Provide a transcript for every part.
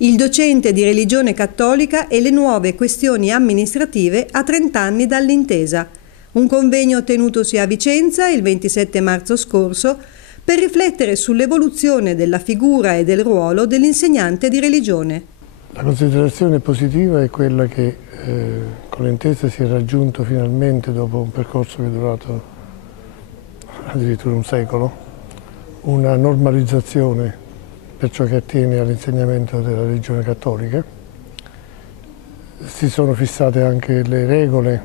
Il docente di religione cattolica e le nuove questioni amministrative a 30 anni dall'intesa. Un convegno tenutosi a Vicenza il 27 marzo scorso per riflettere sull'evoluzione della figura e del ruolo dell'insegnante di religione. La considerazione positiva è quella che con l'intesa si è raggiunto finalmente, dopo un percorso che è durato addirittura un secolo, una normalizzazione per ciò che attiene all'insegnamento della religione cattolica. Si sono fissate anche le regole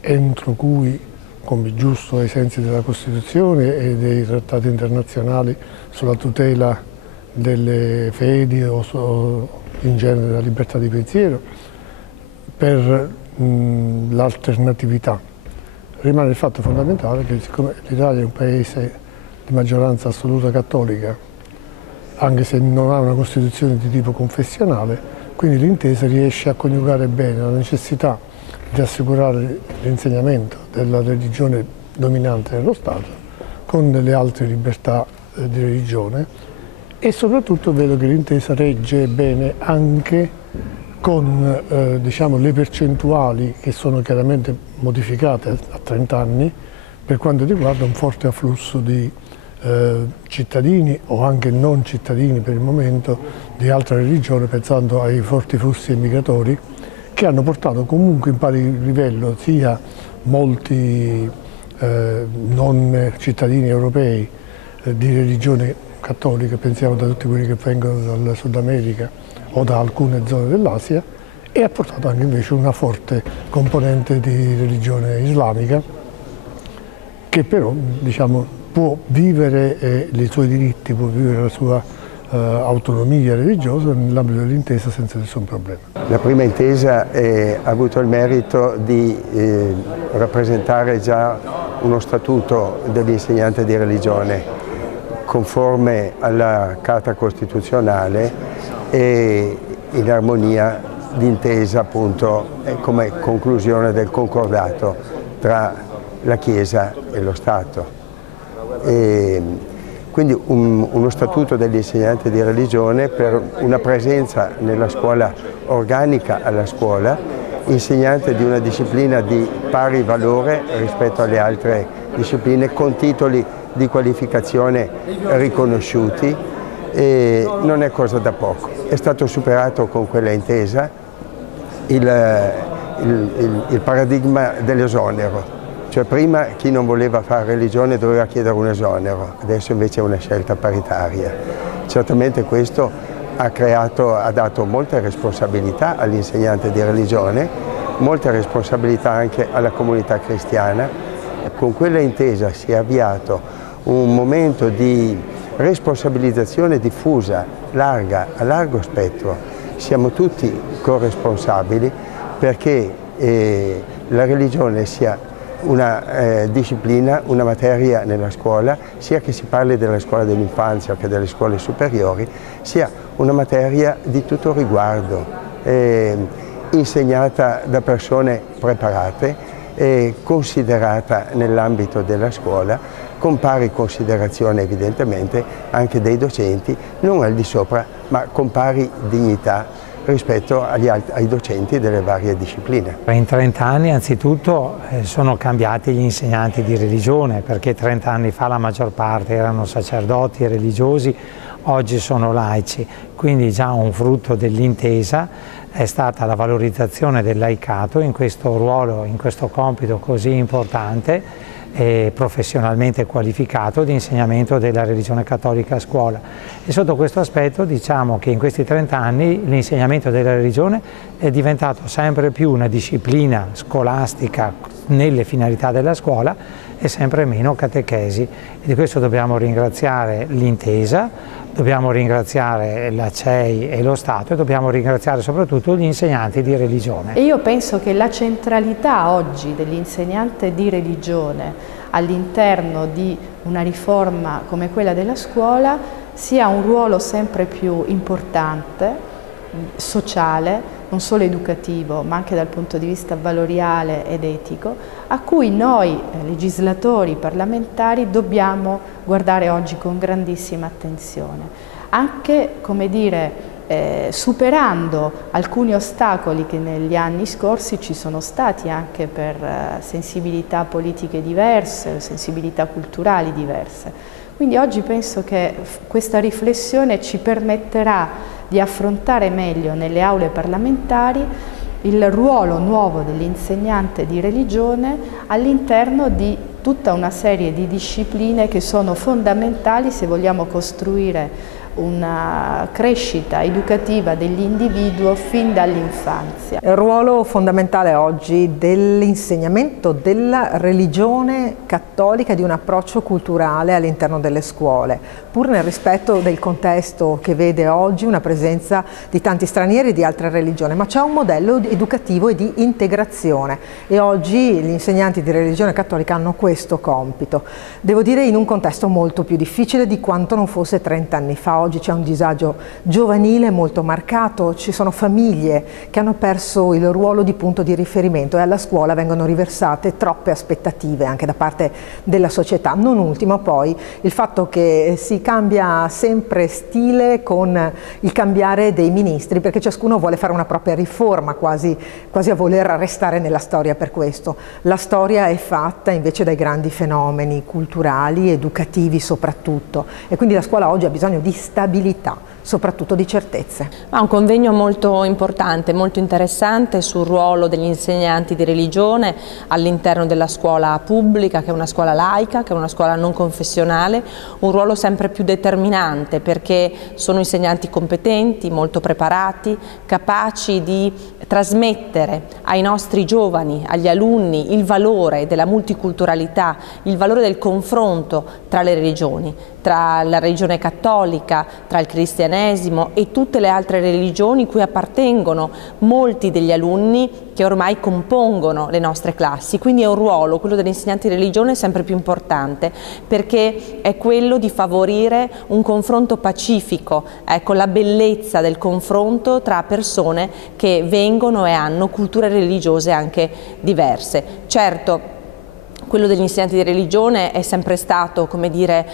entro cui, come giusto ai sensi della Costituzione e dei trattati internazionali sulla tutela delle fedi o in genere della libertà di pensiero, per l'alternatività. Rimane il fatto fondamentale che siccome l'Italia è un paese di maggioranza assoluta cattolica, anche se non ha una Costituzione di tipo confessionale, quindi l'intesa riesce a coniugare bene la necessità di assicurare l'insegnamento della religione dominante nello Stato con delle altre libertà di religione, e soprattutto vedo che l'intesa regge bene anche con diciamo, le percentuali che sono chiaramente modificate a 30 anni per quanto riguarda un forte afflusso di cittadini o anche non cittadini per il momento di altra religione, pensando ai forti flussi migratori che hanno portato comunque in pari livello sia molti non cittadini europei di religione cattolica, pensiamo da tutti quelli che vengono dal Sud America o da alcune zone dell'Asia, e ha portato anche invece una forte componente di religione islamica che però diciamo, può vivere i suoi diritti, può vivere la sua autonomia religiosa nell'ambito dell'intesa senza nessun problema. La prima intesa ha avuto il merito di rappresentare già uno statuto dell'insegnante di religione conforme alla Carta Costituzionale e in armonia d'intesa appunto come conclusione del concordato tra la Chiesa e lo Stato. Quindi uno statuto dell'insegnante di religione per una presenza nella scuola organica alla scuola, insegnante di una disciplina di pari valore rispetto alle altre discipline, con titoli di qualificazione riconosciuti, e non è cosa da poco. È stato superato con quella intesa il paradigma dell'esonero. Cioè prima chi non voleva fare religione doveva chiedere un esonero, adesso invece è una scelta paritaria. Certamente questo ha dato molte responsabilità all'insegnante di religione, molte responsabilità anche alla comunità cristiana. Con quella intesa si è avviato un momento di responsabilizzazione diffusa, larga, a largo spettro. Siamo tutti corresponsabili perché la religione sia una disciplina, una materia nella scuola, sia che si parli della scuola dell'infanzia che delle scuole superiori, sia una materia di tutto riguardo, insegnata da persone preparate, considerata nell'ambito della scuola, con pari considerazione evidentemente anche dei docenti, non al di sopra ma con pari dignità rispetto ai docenti delle varie discipline. In 30 anni anzitutto sono cambiati gli insegnanti di religione, perché 30 anni fa la maggior parte erano sacerdoti religiosi, oggi sono laici, quindi già un frutto dell'intesa è stata la valorizzazione del laicato in questo ruolo, in questo compito così importante e professionalmente qualificato di insegnamento della religione cattolica a scuola. E sotto questo aspetto diciamo che in questi 30 anni l'insegnamento della religione è diventato sempre più una disciplina scolastica nelle finalità della scuola e sempre meno catechesi. E di questo dobbiamo ringraziare l'intesa, dobbiamo ringraziare la CEI e lo Stato e dobbiamo ringraziare soprattutto gli insegnanti di religione. E io penso che la centralità oggi dell'insegnante di religione all'interno di una riforma come quella della scuola sia un ruolo sempre più importante, sociale, non solo educativo, ma anche dal punto di vista valoriale ed etico, a cui noi legislatori, parlamentari, dobbiamo guardare oggi con grandissima attenzione. Anche, come dire, superando alcuni ostacoli che negli anni scorsi ci sono stati anche per sensibilità politiche diverse, sensibilità culturali diverse. Quindi oggi penso che questa riflessione ci permetterà di affrontare meglio nelle aule parlamentari il ruolo nuovo dell'insegnante di religione all'interno di tutta una serie di discipline che sono fondamentali se vogliamo costruire una crescita educativa dell'individuo fin dall'infanzia. Il ruolo fondamentale oggi dell'insegnamento della religione cattolica e di un approccio culturale all'interno delle scuole, pur nel rispetto del contesto che vede oggi una presenza di tanti stranieri di altre religioni, ma c'è un modello educativo e di integrazione e oggi gli insegnanti di religione cattolica hanno questo compito. Devo dire in un contesto molto più difficile di quanto non fosse 30 anni fa. Oggi c'è un disagio giovanile molto marcato, ci sono famiglie che hanno perso il ruolo di punto di riferimento e alla scuola vengono riversate troppe aspettative anche da parte della società. Non ultimo poi il fatto che si cambia sempre stile con il cambiare dei ministri, perché ciascuno vuole fare una propria riforma, quasi a voler restare nella storia per questo. La storia è fatta invece dai grandi fenomeni culturali, educativi soprattutto, e quindi la scuola oggi ha bisogno di stabilità, soprattutto di certezze. Un convegno molto importante, molto interessante sul ruolo degli insegnanti di religione all'interno della scuola pubblica, che è una scuola laica, che è una scuola non confessionale, un ruolo sempre più determinante perché sono insegnanti competenti, molto preparati, capaci di trasmettere ai nostri giovani, agli alunni, il valore della multiculturalità, il valore del confronto tra le religioni, tra la religione cattolica, tra il cristianesimo e tutte le altre religioni cui appartengono molti degli alunni che ormai compongono le nostre classi. Quindi è un ruolo, quello dell'insegnante di religione, sempre più importante perché è quello di favorire un confronto pacifico, ecco, la bellezza del confronto tra persone che vengono e hanno culture religiose anche diverse. Certo, quello degli insegnanti di religione è sempre stato, come dire,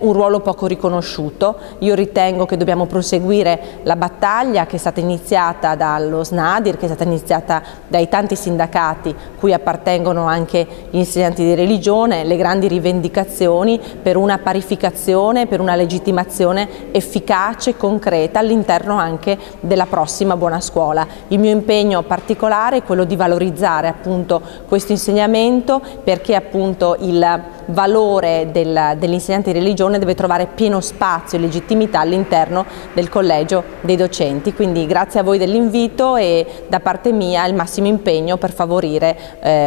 un ruolo poco riconosciuto. Io ritengo che dobbiamo proseguire la battaglia che è stata iniziata dallo SNADIR, che è stata iniziata dai tanti sindacati cui appartengono anche gli insegnanti di religione, le grandi rivendicazioni per una parificazione, per una legittimazione efficace, concreta all'interno anche della prossima buona scuola. Il mio impegno particolare è quello di valorizzare appunto questo insegnamento, perché appunto il valore dell'insegnante di religione deve trovare pieno spazio e legittimità all'interno del collegio dei docenti. Quindi grazie a voi dell'invito e da parte mia il massimo impegno per favorire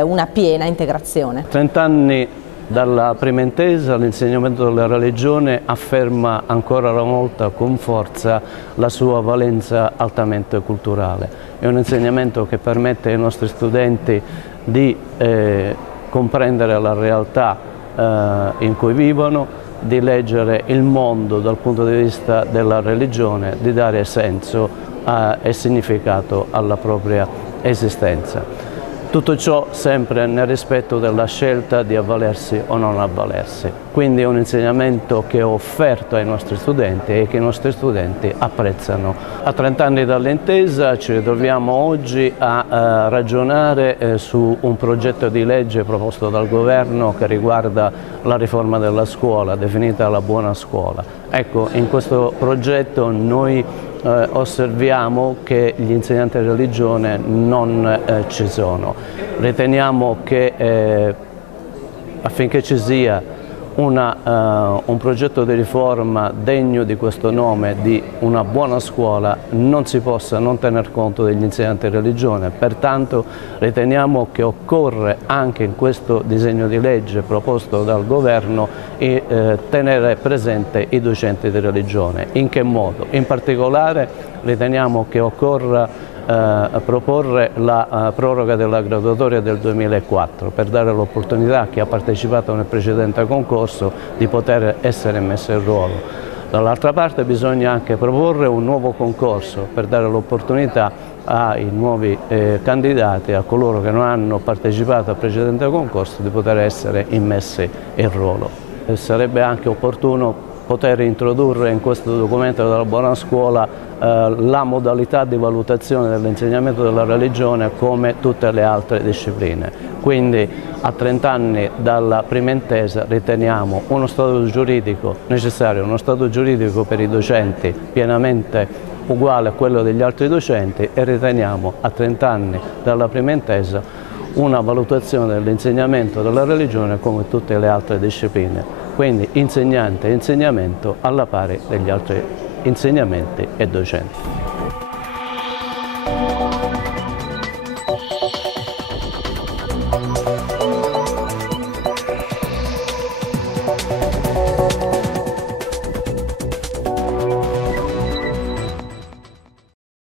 una piena integrazione. 30 anni dalla prima intesa, l'insegnamento della religione afferma ancora una volta con forza la sua valenza altamente culturale. È un insegnamento che permette ai nostri studenti di comprendere la realtà in cui vivono, di leggere il mondo dal punto di vista della religione, di dare senso e significato alla propria esistenza. Tutto ciò sempre nel rispetto della scelta di avvalersi o non avvalersi. Quindi è un insegnamento che è offerto ai nostri studenti e che i nostri studenti apprezzano. A 30 anni dall'intesa ci ritroviamo oggi a ragionare su un progetto di legge proposto dal governo che riguarda la riforma della scuola, definita la buona scuola. Ecco, in questo progetto noi osserviamo che gli insegnanti di religione non ci sono. Riteniamo che affinché ci sia un progetto di riforma degno di questo nome, di una buona scuola, non si possa non tener conto degli insegnanti di religione. Pertanto riteniamo che occorre anche in questo disegno di legge proposto dal governo tenere presente i docenti di religione. In che modo? In particolare riteniamo che occorra proporre la proroga della graduatoria del 2004 per dare l'opportunità a chi ha partecipato nel precedente concorso di poter essere messo in ruolo. Dall'altra parte bisogna anche proporre un nuovo concorso per dare l'opportunità ai nuovi candidati, a coloro che non hanno partecipato al precedente concorso, di poter essere immessi in ruolo. Sarebbe anche opportuno poter introdurre in questo documento della buona scuola la modalità di valutazione dell'insegnamento della religione come tutte le altre discipline. Quindi a 30 anni dalla prima intesa riteniamo uno statuto giuridico necessario, uno statuto giuridico per i docenti pienamente uguale a quello degli altri docenti, e riteniamo a 30 anni dalla prima intesa una valutazione dell'insegnamento della religione come tutte le altre discipline. Quindi insegnante e insegnamento alla pari degli altri insegnamenti e docenti.